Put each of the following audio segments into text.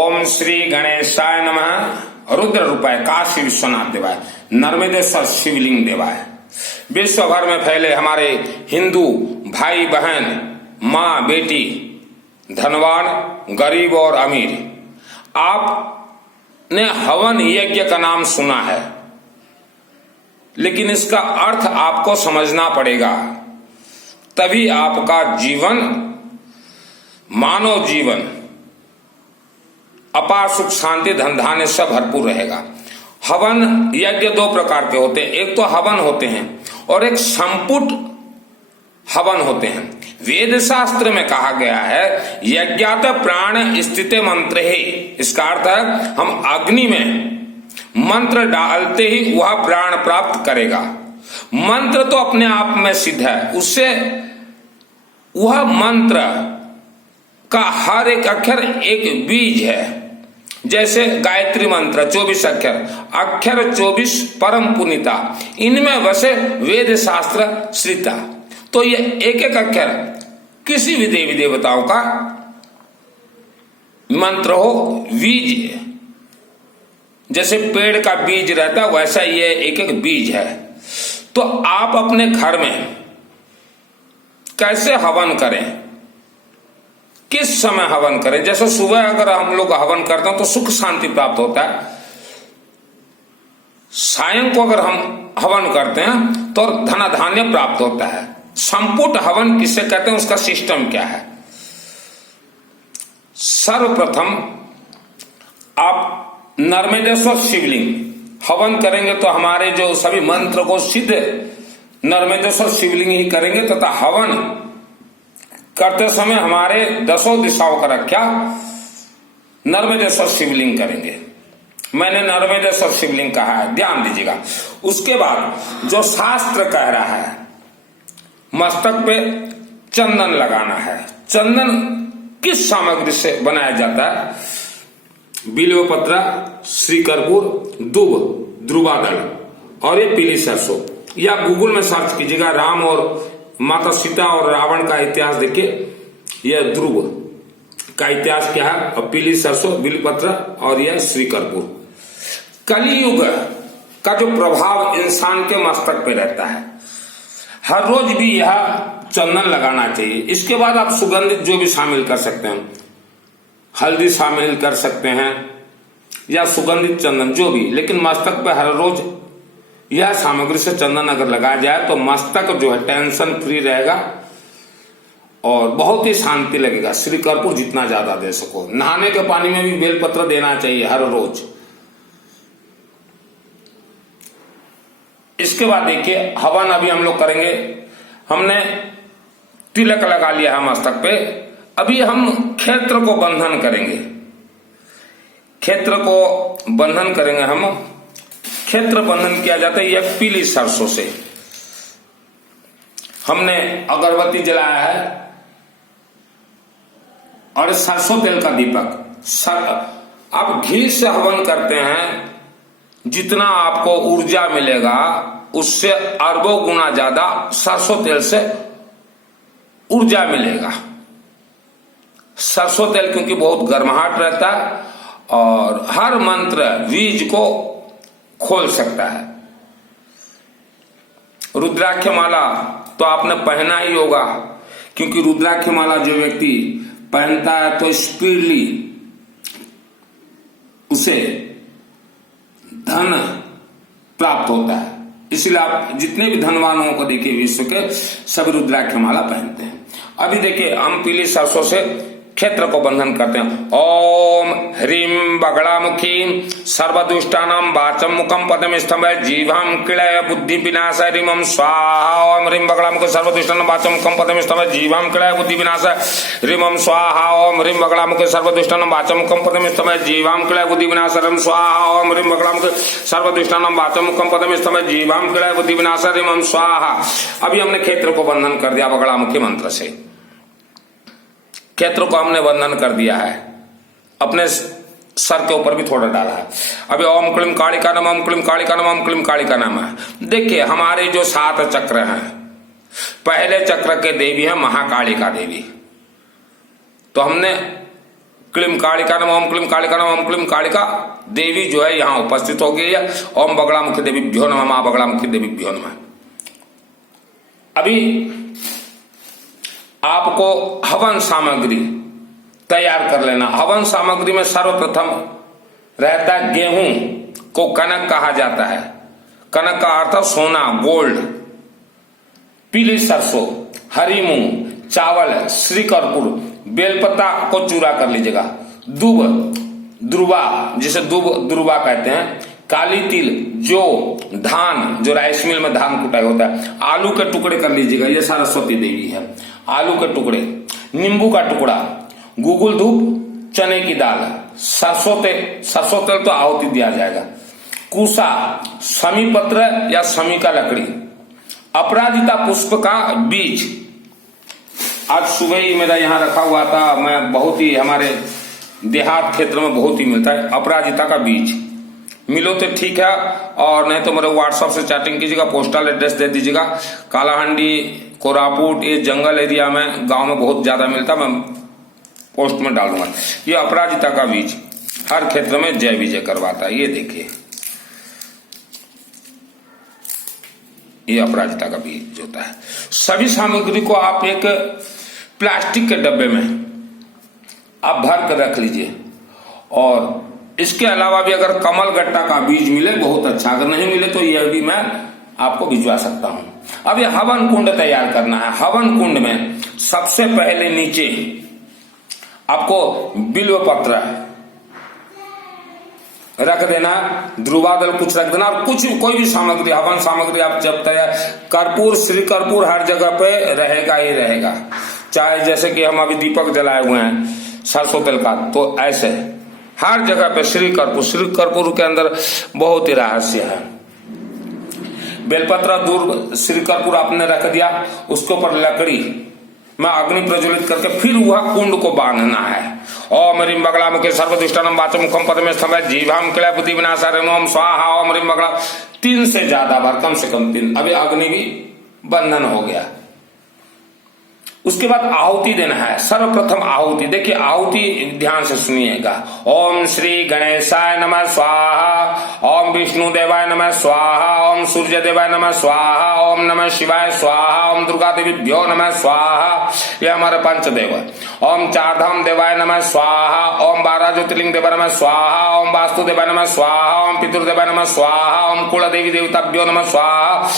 ओम श्री गणेशाय नमः। रुद्र रूपाय काशी विश्वनाथ देवाय, नर्मदेश्वर शिवलिंग देवाय। विश्व भर में फैले हमारे हिंदू भाई बहन, माँ बेटी, धनवान गरीब और अमीर, आपने हवन यज्ञ का नाम सुना है, लेकिन इसका अर्थ आपको समझना पड़ेगा, तभी आपका जीवन, मानव जीवन अपार सुख शांति धन धान्य से भरपूर रहेगा। हवन यज्ञ दो प्रकार के होते हैं, एक तो हवन होते हैं और एक संपुट हवन होते हैं। वेद शास्त्र में कहा गया है यज्ञात प्राण स्थिते मंत्र ही। इसका अर्थ है हम अग्नि में मंत्र डालते ही वह प्राण प्राप्त करेगा। मंत्र तो अपने आप में सिद्ध है, उससे वह मंत्र का हर एक अक्षर एक बीज है। जैसे गायत्री मंत्र 24 अक्षर, अक्षर 24 परम पुनीता, इनमें बसे वेद शास्त्र श्रिता। तो ये एक एक अक्षर किसी भी देवी देवताओं का मंत्र हो, बीज, जैसे पेड़ का बीज रहता है वैसा ये एक एक बीज है। तो आप अपने घर में कैसे हवन करें, किस समय हवन करें? जैसे सुबह अगर हम लोग हवन करते हैं तो सुख शांति प्राप्त होता है। सायं को अगर हम हवन करते हैं तो धन धान्य प्राप्त होता है। संपुट हवन किसे कहते हैं, उसका सिस्टम क्या है? सर्वप्रथम आप नर्मदेश्वर शिवलिंग हवन करेंगे तो हमारे जो सभी मंत्र को सिद्ध नर्मदेश्वर शिवलिंग ही करेंगे तथा हवन करते समय हमारे दसों दिशाओं का रक्षा नर्मदेश्वर शिवलिंग करेंगे। मैंने नर्मदेश्वर शिवलिंग कहा है, ध्यान दीजिएगा। उसके बाद जो शास्त्र कह रहा है मस्तक पे चंदन लगाना है। चंदन किस सामग्री से बनाया जाता है? बिल्वपत्र, श्रीकर्पूर, दूब, ध्रुवादल और ये पीली सरसों। या गूगल में सर्च कीजिएगा, राम और माता सीता और रावण का इतिहास देखिए, यह ध्रुव का इतिहास क्या है, और पीली सरसों, बिल्वपत्र और यह श्रीकर्पूर। कलियुग का जो प्रभाव इंसान के मस्तक पे रहता है, हर रोज भी यह चंदन लगाना चाहिए। इसके बाद आप सुगंधित जो भी शामिल कर सकते हैं, हल्दी शामिल कर सकते हैं या सुगंधित चंदन जो भी, लेकिन मस्तक पे हर रोज यह सामग्री से चंदन अगर लगाया जाए तो मस्तक जो है टेंशन फ्री रहेगा और बहुत ही शांति लगेगा। श्रीकर्पूर जितना ज्यादा दे सको। नहाने के पानी में भी बेलपत्र देना चाहिए हर रोज। इसके बाद देखिए हवन अभी हम लोग करेंगे। हमने तिलक लगा लिया है मस्तक पे, अभी हम क्षेत्र को बंधन करेंगे। क्षेत्र को बंधन करेंगे हम। क्षेत्र बंधन किया जाता है यह पीली सरसों से। हमने अगरबत्ती जलाया है और सरसों तेल का दीपक। आप घी से हवन करते हैं, जितना आपको ऊर्जा मिलेगा उससे अरबों गुना ज्यादा सरसों तेल से ऊर्जा मिलेगा। सरसों तेल क्योंकि बहुत गर्माहट रहता है और हर मंत्र बीज को खोल सकता है। रुद्राक्ष माला तो आपने पहना ही होगा, क्योंकि रुद्राक्ष माला जो व्यक्ति पहनता है तो स्पीडली उसे धन प्राप्त होता है। इसलिए आप जितने भी धनवानों को देखिए विश्व के, सभी रुद्राक्ष माला पहनते हैं। अभी देखिए हम पीली सरसों से क्षेत्र को बंधन करते हैं। ओम ह्रीम बगड़ामुखी सर्वदुष्टानां वाचम मुखम पदम स्तंभ जीवाम क्लय बुद्धि विनाश ह्रीम स्वाहा। ओम ह्रीम बगड़ामुखी सर्वदुष्टानां वाचम मुखम पदम स्तंभ जीवाम क्लय बुद्धि विनाश ह्रीम स्वाहा। ओम ह्रीम बगड़ामुखी सर्वदुष्टानां वाचम मुखम पदम स्तंभ जीवाम क्लय बुद्धि विनाश ह्रीम स्वाहा। ओम ह्रीम बगड़ामुखी सर्वदुष्टानां वाचम मुखम पदम स्तंभ जीवाम क्लय बुद्धि विनाश ह्रीम स्वाहा। अभी हमने क्षेत्र को बंधन कर दिया बगड़ामुखी मंत्र से। क्षेत्र को हमने बंधन कर दिया है, अपने सर के ऊपर भी थोड़ा डाला है। अभी ओम क्लीम कालिका नमः, ओम क्लीम कालिका नमः, ओम क्लीम कालिका नमः। देखिए हमारे जो 7 चक्र हैं, पहले चक्र के देवी है महाकालिका देवी। तो हमने क्लीम कालिका नमः, ओम क्लीम कालिका नमः, ओम क्लीम कालिका देवी जो है यहाँ उपस्थित हो गई है। ओम बगलामुखी देवीभ्यो नमः, मां बगलामुखी देवीभ्यो नमः। अभी आपको हवन सामग्री तैयार कर लेना। हवन सामग्री में सर्वप्रथम रहता है गेहूं को कनक कहा जाता है। कनक का अर्थ सोना, गोल्ड। पीली सरसों, हरी मूंग, चावल, श्रीकर्पूर, बेलपत्ता को चूरा कर लीजिएगा। दूब, द्रुवा जिसे द्रुवा कहते हैं, काली तिल, जौ, धान जो राइस मिल में धान कुटाई होता है, आलू के टुकड़े कर लीजिएगा, ये सरस्वती देवी है। आलू के टुकड़े, नींबू का टुकड़ा, गुगुल धूप, चने की दाल, सरसों तेल तो आहुति दिया जाएगा। कुसा, शमी पत्र या शमी का लकड़ी, अपराजिता पुष्प का बीज। आज सुबह ही मेरा यहाँ रखा हुआ था, मैं बहुत ही हमारे देहात क्षेत्र में बहुत ही मिलता है अपराजिता का बीज। मिलो तो ठीक है, और नहीं तो मेरे व्हाट्सएप से चैटिंग कीजिएगा, पोस्टल एड्रेस दे दीजिएगा। कालाहांडी, कोरापुट, ये जंगल एरिया में, गांव में बहुत ज्यादा मिलता, मैं पोस्ट में डालूंगा। ये अपराजिता का बीज हर क्षेत्र में जय विजय करवाता है। ये देखिए, ये अपराजिता का बीज होता है। सभी सामग्री को आप एक प्लास्टिक के डब्बे में आप भर कर रख लीजिए। और इसके अलावा भी अगर कमल गट्टा का बीज मिले बहुत अच्छा, अगर नहीं मिले तो यह भी मैं आपको भिजवा सकता हूं। अब ये हवन कुंड तैयार करना है। हवन कुंड में सबसे पहले नीचे आपको बिल्व पत्र रख देना, ध्रुवादल कुछ रख देना, और कुछ कोई भी सामग्री, हवन सामग्री आप जब तैयार, कर्पूर, श्री कर्पूर हर जगह पे रहेगा ही रहेगा। चाहे जैसे कि हम अभी दीपक जलाए हुए हैं सरसों तेल का, तो ऐसे हर जगह पे श्री कर्पूर के अंदर बहुत ही रहस्य है। बेलपत्र, दूर, श्री कर्पूर आपने रख दिया, उसके ऊपर लकड़ी में अग्नि प्रज्वलित करके फिर वह कुंड को बांधना है। ओम ह्रीम बगलामुखी सर्वदुष्टानां वाचमुखम पदमे स्थमे जीवाम क्लय बुद्धि विनाशाय ओम स्वाहा। ओम ह्रीम बगला 3 से ज्यादा बार, कम से कम 3। अभी अग्नि भी बंधन हो गया। उसके बाद आहुति देना है। सर्वप्रथम आहुति, देखिए आहुति ध्यान से सुनिएगा। ओम श्री गणेशाय नमः स्वाहा, ओम विष्णु देवाय नमः स्वाहा, ओम सूर्य देवाय नमः स्वाहा, ओम नमः शिवाय स्वाहा, ओम दुर्गा देवीभ्यो नमः स्वाहा। ये हमारे पंचदेव। ओम चारधाम देवाय नमः स्वाहा, ओम 12 ज्योतिर्लिंग देवाय नमः स्वाहा, ओम वास्तु देवाय नमः स्वाहा, ओम पितृदेवाय नमः स्वाहा, ओम कुल देवी देवताभ्यो नमः स्वाहा।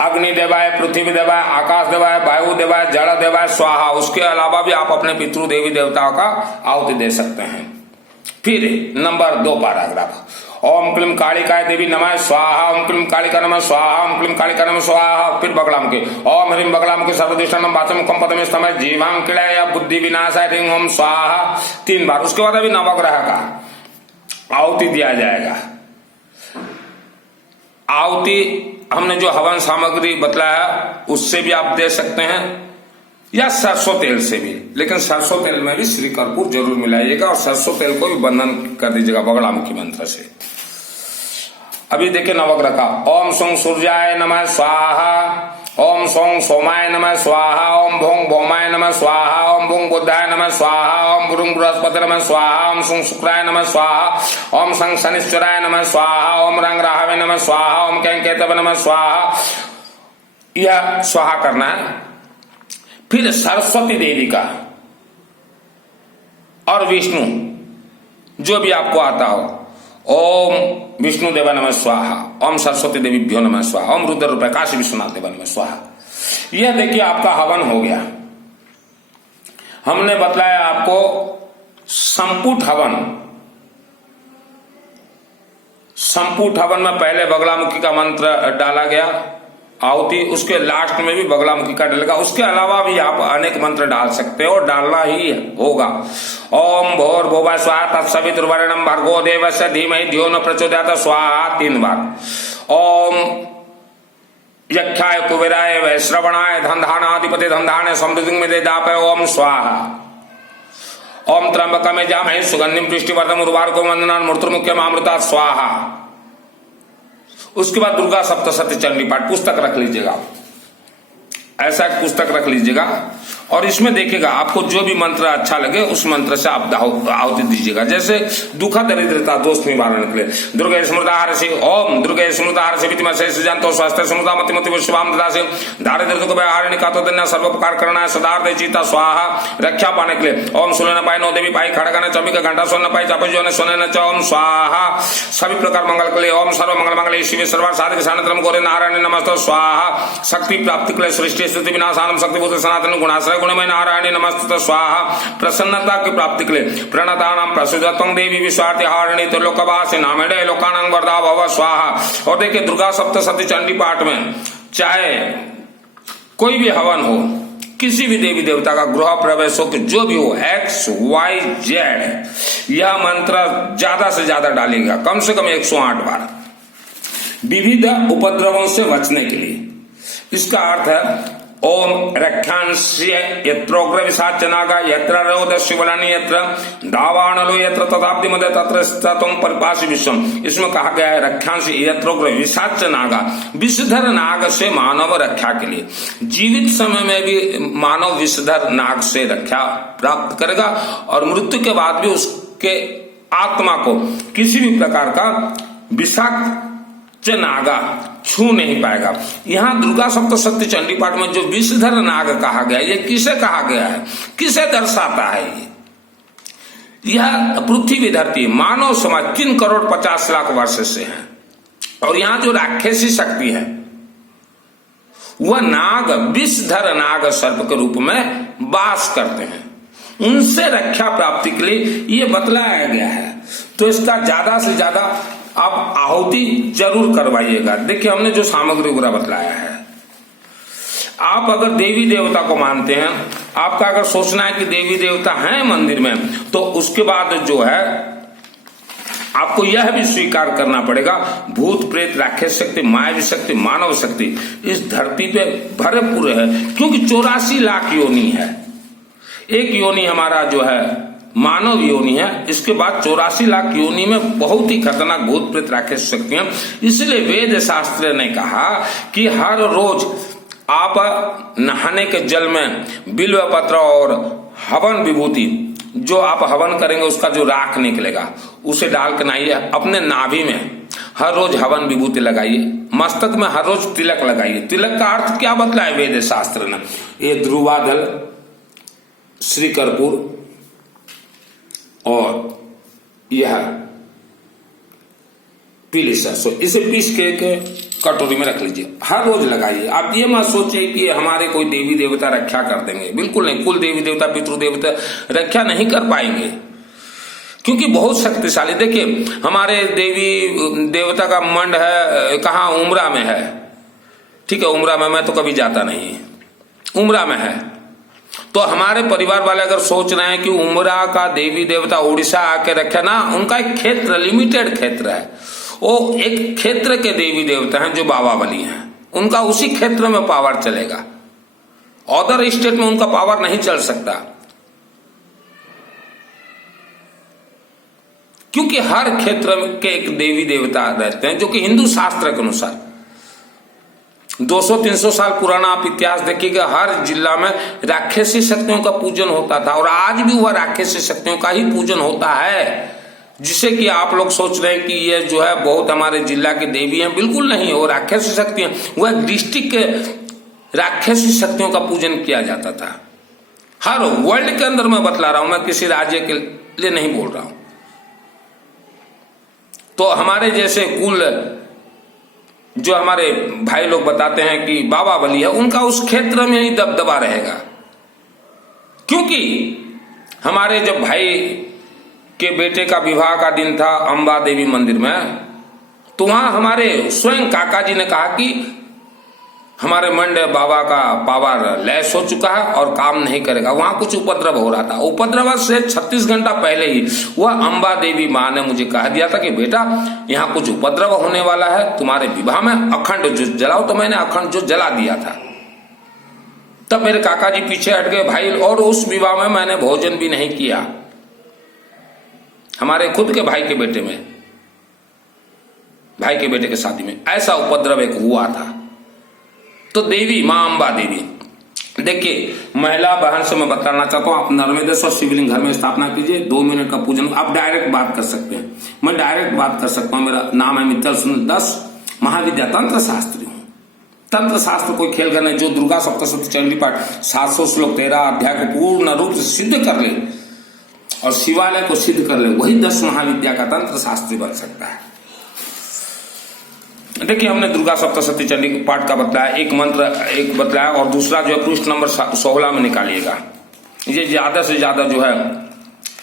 अग्नि देवाय, पृथ्वी देवाय, आकाश देवाय, वायु देवाय, जल देवाय स्वाहा। उसके अलावा भी आप अपने पितृ देवी देवताओं का आहुति दे सकते हैं। फिर नंबर 2 पैराग्राफ। ओम क्लीम कालिकाय देवी नमः स्वाहा, ओम क्लीम कालिका नमः स्वाहा, ओम क्लीम कालिका नमः स्वाहा। फिर बगलामुखी, ओम ह्रीम बगलामुखी सर्वदुष्टानां वाचमुखम पदमे स्थमे जीवां क्लय बुद्धि विनाशाय ह्रीं ओम स्वाहा 3 बार। उसके बाद अभी नवग्रह का आहुति दिया जाएगा। आहुति हमने जो हवन सामग्री बतलाया उससे भी आप दे सकते हैं, या सरसों तेल से भी, लेकिन सरसों तेल में भी श्री कर्पूर जरूर मिलाइएगा, और सरसों तेल को भी बंधन कर दीजिएगा बगलामुखी मंत्र से। अभी देखिए नवग्रह का। ओम सों सूर्याय नमः स्वाहा, ओम सों सोमाय नमः स्वाहा, ओम भों भौमाय नमः स्वाहा, ओम भुं बुद्धाय नमः स्वाहा, ओम भुरुं बृहस्पति नमः स्वाहा, ओम सों शुक्राय नमः स्वाहा, ओम सं शनिश्चराय नमः स्वाहा, ओम रंग राहवे नमः स्वाहा, ओम कैं केतवे नमः स्वाहा। यह स्वाहा करना है। फिर सरस्वती देवी का और विष्णु, जो भी आपको आता हो, ओम विष्णु देवा नमः स्वाहा, ओम सरस्वती देवीभ्यो नमः स्वाहा, ओम रुद्र रूप काशी विश्वनाथ देवा नमः स्वाहा। यह देखिए आपका हवन हो गया। हमने बतलाया आपको संपुट हवन। संपुट हवन में पहले बगलामुखी का मंत्र डाला गया आहुति, उसके लास्ट में भी बगलामुखी का डलेगा। उसके अलावा भी आप अनेक मंत्र डाल सकते हो, डालना ही होगा। ओम भोर भुवः स्वाहा तत्सवितुर्वरेण्यं भर्गो देवस्य धीमहि धियो न प्रचोदयात् स्वाहा 3 बार। ओम यक्षाय कुबेराय वैश्रवणाय धनधानाधिपति धनधान्य समृद्धिं मे दापय ओम स्वाहा। ओम त्र्यंबकं यजामहे सुगंधिं पुष्टिवर्धनम् उर्वारुकं वन्दनान् मृत्युर्मुख्यम् अमृतात् स्वाहा। उसके बाद दुर्गा सप्तशती चंडी पाठ पुस्तक रख लीजिएगा, ऐसा पुस्तक रख लीजिएगा। और इसमें देखिएगा आपको जो भी मंत्र अच्छा लगे उस मंत्र से आप आहुति दीजिएगा। जैसे दुख दरिद्रता दोष निवारण के लिए दुर्गे स्मृता से ओम दुर्गे स्मृता से वित्तमो स्वास्थ्य स्मृता मतिमति विश्वाम ददा से दारिद्र दुख हारिणी का तो सर्वोपकार करना है सदार्थ चीता स्वाहा रक्षा पाने के लिए ओम सुन पाई नौ देवी पाई खड़गन चौबी घंटा सोन पाई चापो ने सोने न ओम स्वाहा सभी प्रकार मंगल के लिए ओम सर्व मंगल मंगल शिव सर्व साधक सानत्रम गोरे नारायण नमस्ते स्वाहा शक्ति प्राप्ति के लिए सृष्टि स्थिति विनाशानम शक्ति भूत सनातन गुणाश्रय गुणमय नारायण नमस्ते स्वाहा प्रसन्नता की प्राप्ति के लिए प्रणतानाम प्रसुदत्वं देवी विश्वार्थी हारिणी तो लोकवासी नामेडे लोकानां वरदा भव स्वाहा। और देखिए दुर्गा सप्तशती चंडी पाठ में चाहे कोई भी हवन हो किसी भी देवी देवता का गृह प्रवेश हो कि जो भी हो XYZ यह मंत्र ज्यादा से ज्यादा डालेगा कम से कम 108 बार विविध उपद्रवों से बचने के लिए। इसका अर्थ है ओम रक्षांस्य यत्रोग्र विशाचनागा यत्र रोद शिवलानी यत्र दावानलो यत्र तथाब्दि मध्य तत्र स्थितम परिपाशी विश्वम। इसमें कहा गया है रक्षांश यत्रोग्र विशाचनागा विषधर नाग से मानव रक्षा के लिए। जीवित समय में भी मानव विषधर नाग से रक्षा प्राप्त करेगा और मृत्यु के बाद भी उसके आत्मा को किसी भी प्रकार का विषाक्त नागा छू नहीं पाएगा। यहाँ दुर्गा सप्तशती चंडी पाठ में जो विषधर नाग कहा गया ये किसे कहा गया है, किसे दर्शाता है? यह पृथ्वी धरती मानव समाज 3 करोड़ 50 लाख वर्ष से है और यहाँ जो राक्षसी शक्ति है वह नाग विषधर नाग सर्प के रूप में वास करते हैं। उनसे रक्षा प्राप्ति के लिए ये बतलाया गया है। तो इसका ज्यादा से ज्यादा आप आहुति जरूर करवाइएगा। देखिए हमने जो सामग्री पूरा बतलाया है, आप अगर देवी देवता को मानते हैं, आपका अगर सोचना है कि देवी देवता हैं मंदिर में, तो उसके बाद जो है आपको यह भी स्वीकार करना पड़ेगा भूत प्रेत राक्षस शक्ति मायावी शक्ति मानव शक्ति इस धरती पे भरे पूरे है। क्योंकि 84 लाख योनि है। एक योनि हमारा जो है मानव योनि है, इसके बाद 84 लाख योनि में बहुत ही खतरनाक भूत प्रेत राक्षस शक्तियां। इसलिए वेद शास्त्र ने कहा कि हर रोज आप नहाने के जल में बिल्व पत्र और हवन विभूति जो आप हवन करेंगे उसका जो राख निकलेगा उसे डाल के नहाइए। अपने नाभि में हर रोज हवन विभूति लगाइए। मस्तक में हर रोज तिलक लगाइए। तिलक का अर्थ क्या बतलाए वेद शास्त्र ने? ये ध्रुवादल, श्री कर्पूर और यह पीली सरसों, इसे पीस के कटोरी में रख लीजिए, हर रोज लगाइए। आप ये मत सोचिए कि हमारे कोई देवी देवता रक्षा कर देंगे, बिल्कुल नहीं। कुल देवी देवता पितृ देवता रक्षा नहीं कर पाएंगे क्योंकि बहुत शक्तिशाली। देखिए हमारे देवी देवता का मंड है कहाँ? उमरा में है। ठीक है, उमरा में मैं तो कभी जाता नहीं, उमरा में है। तो हमारे परिवार वाले अगर सोच रहे हैं कि उमरा का देवी देवता उड़ीसा आके रखे ना, उनका एक क्षेत्र लिमिटेड क्षेत्र है, वो एक क्षेत्र के देवी देवता हैं जो बाबा बली हैं, उनका उसी क्षेत्र में पावर चलेगा। अदर स्टेट में उनका पावर नहीं चल सकता क्योंकि हर क्षेत्र के एक देवी देवता रहते हैं जो कि हिंदू शास्त्र के अनुसार 200-300 साल पुराना आप इतिहास देखिएगा, हर जिला में राक्षसी शक्तियों का पूजन होता था और आज भी वह राक्षसी शक्तियों का ही पूजन होता है। जिसे कि आप लोग सोच रहे हैं कि ये जो है बहुत हमारे जिला की देवी हैं, बिल्कुल नहीं। वो राक्षसी शक्तियां, वह डिस्ट्रिक्ट के राक्षसी शक्तियों का पूजन किया जाता था। हर वर्ल्ड के अंदर मैं बतला रहा हूं, मैं किसी राज्य के लिए नहीं बोल रहा हूं। तो हमारे जैसे कुल जो हमारे भाई लोग बताते हैं कि बाबा बली है, उनका उस क्षेत्र में ही दबदबा रहेगा। क्योंकि हमारे जब भाई के बेटे का विवाह का दिन था अंबा देवी मंदिर में, तो वहां हमारे स्वयं काका जी ने कहा कि हमारे मंड बाबा का पावर लैस हो चुका है और काम नहीं करेगा। वहां कुछ उपद्रव हो रहा था। उपद्रव से 36 घंटा पहले ही वह अंबा देवी मां ने मुझे कह दिया था कि बेटा यहाँ कुछ उपद्रव होने वाला है, तुम्हारे विवाह में अखंड ज्योत जलाओ। तो मैंने अखंड ज्योत जला दिया था। तब मेरे काका जी पीछे हट गए भाई, और उस विवाह में मैंने भोजन भी नहीं किया। हमारे खुद के भाई के बेटे में, भाई के बेटे के शादी में ऐसा उपद्रव एक हुआ था। तो देवी मां अंबा देवी देखिए, महिला बहन से मैं बताना चाहता हूँ, आप नर्मदेश्वर शिवलिंग घर में स्थापना कीजिए, 2 मिनट का पूजन। आप डायरेक्ट बात कर सकते हैं, मैं डायरेक्ट बात कर सकता हूँ। मेरा नाम है मित्तल सुनील दास, महाविद्या तंत्र शास्त्री हूँ। तंत्र शास्त्र कोई खेल करने, जो दुर्गा सप्तशती चंडी पाठ 700 श्लोक 13 अध्याय को पूर्ण रूप से सिद्ध कर ले और शिवालय को सिद्ध कर ले, वही 10 महाविद्या का तंत्र शास्त्री बन सकता है। देखिए, हमने दुर्गा सप्तशती चंडी पाठ का बतलाया, एक मंत्र एक बतलाया, और दूसरा जो है पृष्ठ नंबर 16 में निकालिएगा। ये ज्यादा से ज्यादा जो है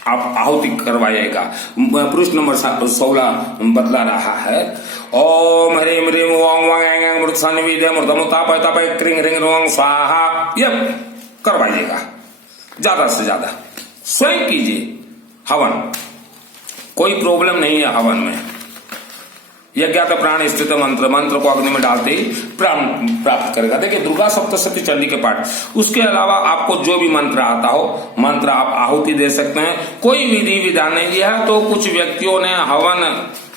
आप आहुति करवाइएगा। पृष्ठ नंबर 16 बतला रहा है, ओम ह्रीं ह्रीं ओम वांग मृत सन्निविदे मृतमुतापय तपय क्रिंग रिंग रोंग स्वाहा, ये करवाइएगा ज्यादा से ज्यादा। स्वयं कीजिए हवन, कोई प्रॉब्लम नहीं है हवन में। यज्ञात प्राण स्थित मंत्र को अग्नि में डालते ही प्राण प्राप्त करेगा। देखिए, दुर्गा सप्तशती चंडी के पाठ, उसके अलावा आपको जो भी मंत्र आता हो, मंत्र आप आहुति दे सकते हैं। कोई विधि विधान नहीं दिया है, तो कुछ व्यक्तियों ने हवन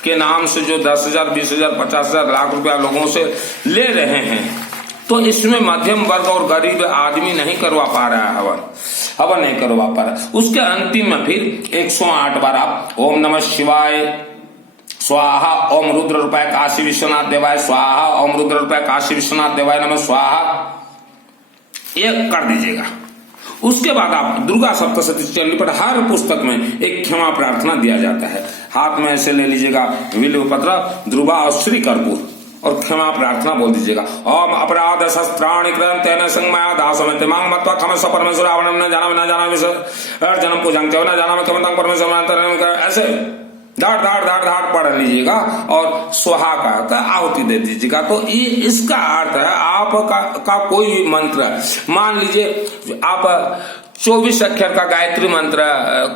के नाम से जो 10,000 20,000 50,000 लाख रुपया लोगों से ले रहे हैं, तो इसमें मध्यम वर्ग और गरीब आदमी नहीं करवा पा रहा है, हवन नहीं करवा पा रहा। उसके अंतिम में फिर 108 बार आप ओम नमः शिवाय स्वाहा, ओम रुद्र रूपाय काशी विश्वनाथ देवाय स्वाहा, ओम रुद्र रूपाय काशी विश्वनाथ देवाय नमः स्वाहा, ये कर दीजिएगा। उसके बाद आप दुर्गा सप्तशती चंडी पर हर पुस्तक में एक क्षमा प्रार्थना दिया जाता है। हाथ में ऐसे ले लीजिएगा बिल्व पत्र, ध्रुवा और श्री कर्पूर, और क्षमा प्रार्थना बोल दीजिएगा। ओम अपराध शस्त्राणि कृतं तेन संगमया दासमते मांग मत्वा क्षमस्व परमेश्वर आवरणं न जाना विसर जन्म पूजन के न जाना क्षमतां परमेश्वर, ऐसे धाड़ धाड़ धाड़ धाड़ पढ़ लीजिएगा और स्वाहा का आहुति दे दीजिएगा। तो ये इसका अर्थ है आपका कोई भी मंत्र, मान लीजिए आप 24 अक्षर का गायत्री मंत्र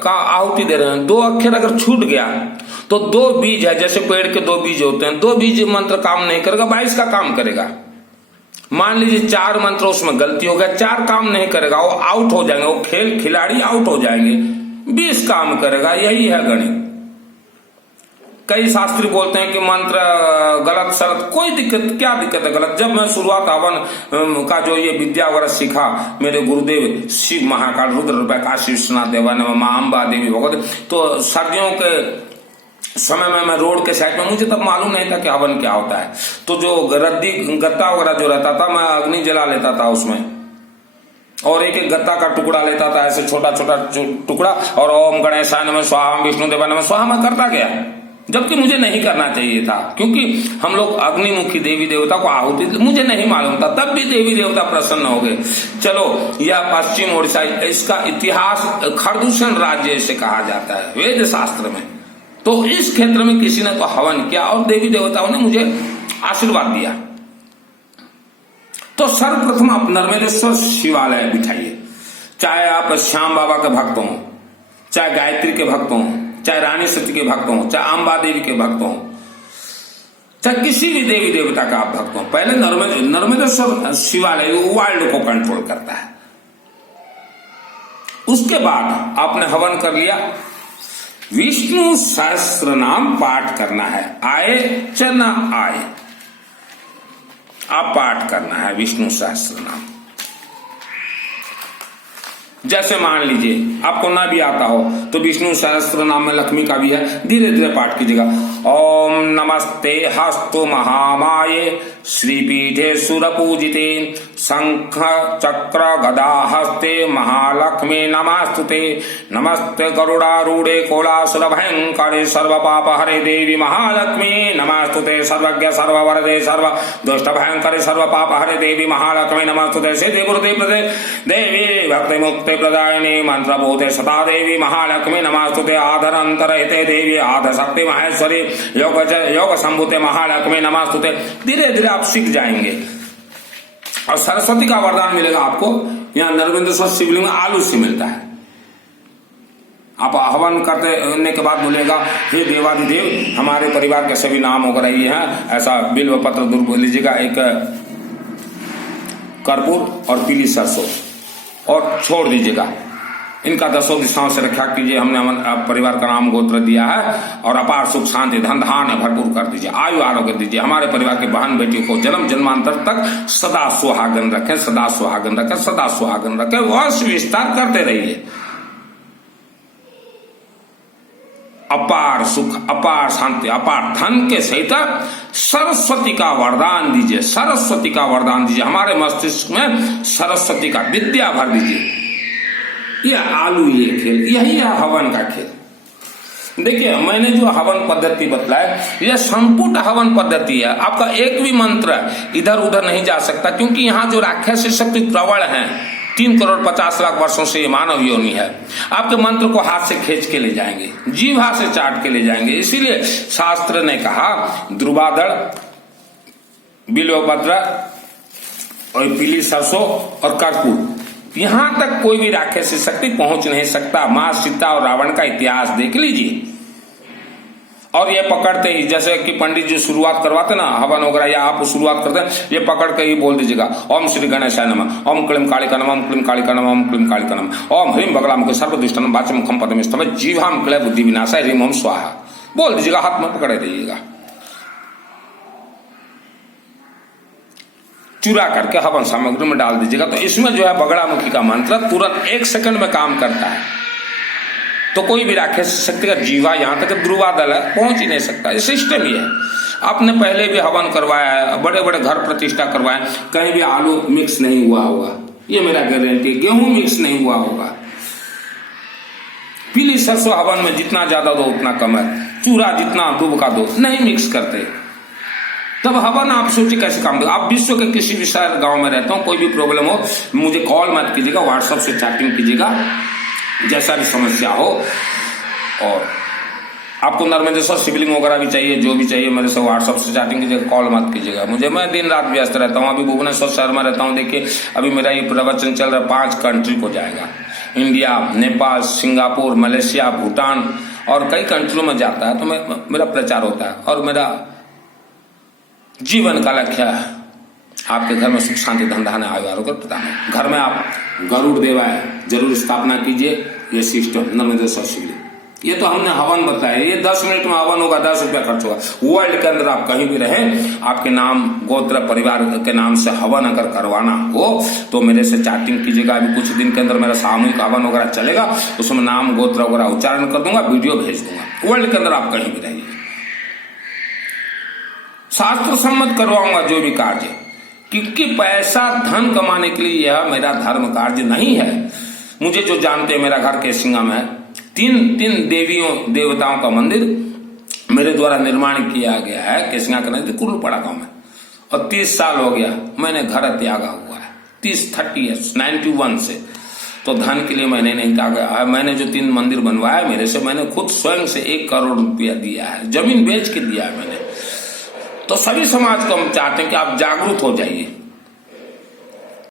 का आहुति दे रहे हैं, 2 अक्षर अगर छूट गया तो 2 बीज है, जैसे पेड़ के 2 बीज होते हैं, 2 बीज मंत्र काम नहीं करेगा, 22 का काम करेगा। मान लीजिए 4 मंत्र उसमें गलती हो गया, 4 काम नहीं करेगा, वो आउट हो जाएंगे, वो खिलाड़ी आउट हो जाएंगे, 20 काम करेगा। यही है गणित। कई शास्त्री बोलते हैं कि मंत्र गलत सलत, कोई दिक्कत, क्या दिक्कत है गलत। जब मैं शुरुआत हवन का जो ये विद्या वगैरह सीखा, मेरे गुरुदेव शिव महाकाल रुद्र रूपाय काशी विश्वनाथ देवा नमः मां अम्बा देवी भगवती, तो सर्दियों के समय में मैं रोड के साइड में, मुझे तब मालूम नहीं था कि हवन क्या होता है, तो जो रद्दी गत्ता वगैरह जो रहता था, मैं अग्नि जला लेता था उसमें, और एक एक गत्ता का टुकड़ा लेता था, ऐसे छोटा छोटा टुकड़ा, और ओम गणेशाय नमः स्वाहा, विष्णु देवाय नमः स्वाहा मैं करता गया, जबकि मुझे नहीं करना चाहिए था, क्योंकि हम लोग अग्निमुखी देवी देवता को आहुति, मुझे नहीं मालूम था, तब भी देवी देवता प्रसन्न हो गए। चलो, यह पश्चिम ओडिशा, इसका इतिहास खरदूषण राज्य इसे कहा जाता है वेद शास्त्र में। तो इस क्षेत्र में किसी ने तो हवन किया और देवी देवताओं ने मुझे आशीर्वाद दिया। तो सर्वप्रथम आप नर्मदेश्वर शिवालय बिठाइए, चाहे आप श्याम बाबा के भक्त हों, चाहे गायत्री के भक्त हों, चाहे रानी सती के भक्त हों, चाहे अम्बा देवी के भक्त हों, चाहे किसी भी देवी देवता का आप भक्त हों, पहले नर्मदेश्वर शिवालय वर्ल्ड को कंट्रोल करता है। उसके बाद आपने हवन कर लिया, विष्णु सहस्त्र नाम पाठ करना है, आए चाहे ना आए, आप पाठ करना है विष्णु सहस्त्र नाम। जैसे मान लीजिए आपको ना भी आता हो तो विष्णु सहस्त्र नाम में लक्ष्मी का भी है, धीरे धीरे पाठ कीजिएगा। ओम नमस्ते हस्तु महामाये श्रीपीठे सुरपूजिते शंख चक्र गदा हस्ते महालक्ष्मी नमस्तुते नमस्ते गरुड़ारूढ़े कोलासुर भयंकरे सर्व पाप हरे देवी महालक्ष्मी नमस्तुते सर्वज्ञ सर्ववरदे सर्व दुष्ट भयंकरे सर्व पाप हरे देवी महालक्ष्मी नमस्तुते सिद्धि गुरुदे प्रदे देवी भक्ति मुक्ति प्रदायिनी मंत्रभूते सदा देवी महालक्ष्मी नमस्तुते आधर अंतरहिते देवी आध शक्ति महेश्वरी योग संभूते महालक्ष्मी नमस्तुते। धीरे धीरे आप सीख जाएंगे और सरस्वती का वरदान मिलेगा आपको। यहाँ नर्मदेश्वर शिवलिंग में आलू से मिलता है। आप हवन करने के बाद बोलेगा, हे देवादिदेव हमारे परिवार के सभी नाम हो रही हैं, ऐसा बिल्व पत्र दूर लीजिएगा, एक कर्पूर और पीली सरसों, और छोड़ दीजिएगा। इनका दसों दिशाओं से रक्षा कीजिए। हमने परिवार का नाम गोत्र दिया है और अपार सुख शांति धन धान्य भरपूर कर दीजिए, आयु आरोग्य दीजिए। हमारे परिवार के बहन बेटियों को जन्म जन्मांतर तक सदा सुहागन रखें, सदा सुहागन रखें, सदा सुहागन रखें। वंश विस्तार करते रहिए। अपार सुख, अपार शांति, अपार धन के सहित सरस्वती का वरदान दीजिए, सरस्वती का वरदान दीजिए। हमारे मस्तिष्क में सरस्वती का विद्या भर दीजिए। यह आलू ये खेल, यही है हवन का खेल। देखिए, मैंने जो हवन पद्धति बतलाया यह संपुट हवन पद्धति है। आपका एक भी मंत्र इधर उधर नहीं जा सकता, क्योंकि यहाँ जो राक्षस शक्ति प्रबल है, 3 करोड़ 50 लाख वर्षों से ये मानव योनि है। आपके मंत्र को हाथ से खींच के ले जाएंगे, जीभा से चाट के ले जाएंगे। इसीलिए शास्त्र ने कहा द्रुवादड़, बिल्वपत्र और पीली सरसों और कर्पूर, यहां तक कोई भी राक्षसी शक्ति पहुंच नहीं सकता। मां सीता और रावण का इतिहास देख लीजिए। और ये पकड़ते ही, जैसे कि पंडित जी शुरुआत करवाते ना हवन वगैरह, या आप शुरुआत करते हैं, ये पकड़ के ही बोल दीजिएगा ओम श्री गणेशाय नमः, ओम क्लीम कालिका नमः, ओम क्लीम कालिका नमः, ओम क्लीम कालिका नमः, ओम ह्रीम बगलामुखे सर्वदुष्टनम वाचमुखम पदमिस्तव जीवाम क्लय बुद्धि विनाशाय ह्रीम ओम स्वाहा बोल दीजिएगा, हाथ में पकड़े रहिएगा। चूरा करके हवन सामग्री में डाल दीजिएगा। तो इसमें जो है बगड़ामुखी का मंत्र तुरंत 1 सेकंड में काम करता है। तो कोई भी राक्षस शक्ति का जीवा यहां तक ध्रुवादल है, पहुंच ही नहीं सकता। ये सिस्टम ही है। आपने पहले भी हवन करवाया है, बड़े बड़े घर प्रतिष्ठा करवाए, कहीं भी आलू मिक्स नहीं हुआ होगा, ये मेरा गारंटी। गेहूं मिक्स नहीं हुआ होगा। पीली सरसों हवन में जितना ज्यादा दो उतना कम है, चूरा जितना दूब का दो, नहीं मिक्स करते। तब हवन आप सोचिए कैसे काम देगा। आप विश्व के किसी भी शहर गांव में रहता हूं, कोई भी प्रॉब्लम हो मुझे कॉल मत कीजिएगा, व्हाट्सएप से चैटिंग कीजिएगा, जैसा भी समस्या हो। और आपको नर्मदेश्वर शिवलिंग वगैरह भी चाहिए, जो भी चाहिए मेरे से व्हाट्सएप से चैटिंग कीजिएगा, कॉल मत कीजिएगा मुझे। मैं दिन रात व्यस्त रहता हूँ। अभी भुवनेश्वर शहर में रहता हूँ। देखिए, अभी मेरा ये प्रवचन चल रहा है, 5 कंट्री को जाएगा। India, Nepal, Singapore, Malaysia, Bhutan और कई कंट्रियों में जाता है। तो मेरा प्रचार होता है और मेरा जीवन का लक्ष्य है आपके घर में सुख शांति धन धान्य आयु आरोग्य प्रदान हो। घर में आप गरुड़ देवाय जरूर स्थापना कीजिए। ये सिस्टम नर्मदेश्वर शिवलिंग, ये तो हमने हवन बताया। ये 10 मिनट में हवन होगा, 10 रुपया खर्च होगा। वर्ल्ड के अंदर आप कहीं भी रहें, आपके नाम गोत्र परिवार के नाम से हवन अगर करवाना हो तो मेरे से चैटिंग कीजिएगा। अभी कुछ दिन के अंदर मेरा सामूहिक हवन वगैरह चलेगा, उसमें नाम गोत्र वगैरह उच्चारण कर दूंगा, वीडियो भेज दूंगा। वर्ल्ड के अंदर आप कहीं भी रहिए, शास्त्र सम्मत करवाऊंगा जो भी कार्य, क्योंकि पैसा धन कमाने के लिए यह मेरा धर्म कार्य नहीं है। मुझे जो जानते हैं, मेरा घर केसिंगा में है। 3 देवियों देवताओं का मंदिर मेरे द्वारा निर्माण किया गया है केसिंगा के नजदीक कुर्लपाड़ा गांव में। और 30 साल हो गया मैंने घर त्यागा हुआ है, 30 ईयर्स 91 से। तो धन के लिए मैंने नहीं त्यागा। मैंने जो 3 मंदिर बनवाया मेरे से, मैंने खुद स्वयं से 1 करोड़ रुपया दिया है, जमीन बेच के दिया है मैंने। तो सभी समाज को हम चाहते हैं कि आप जागरूक हो जाइए।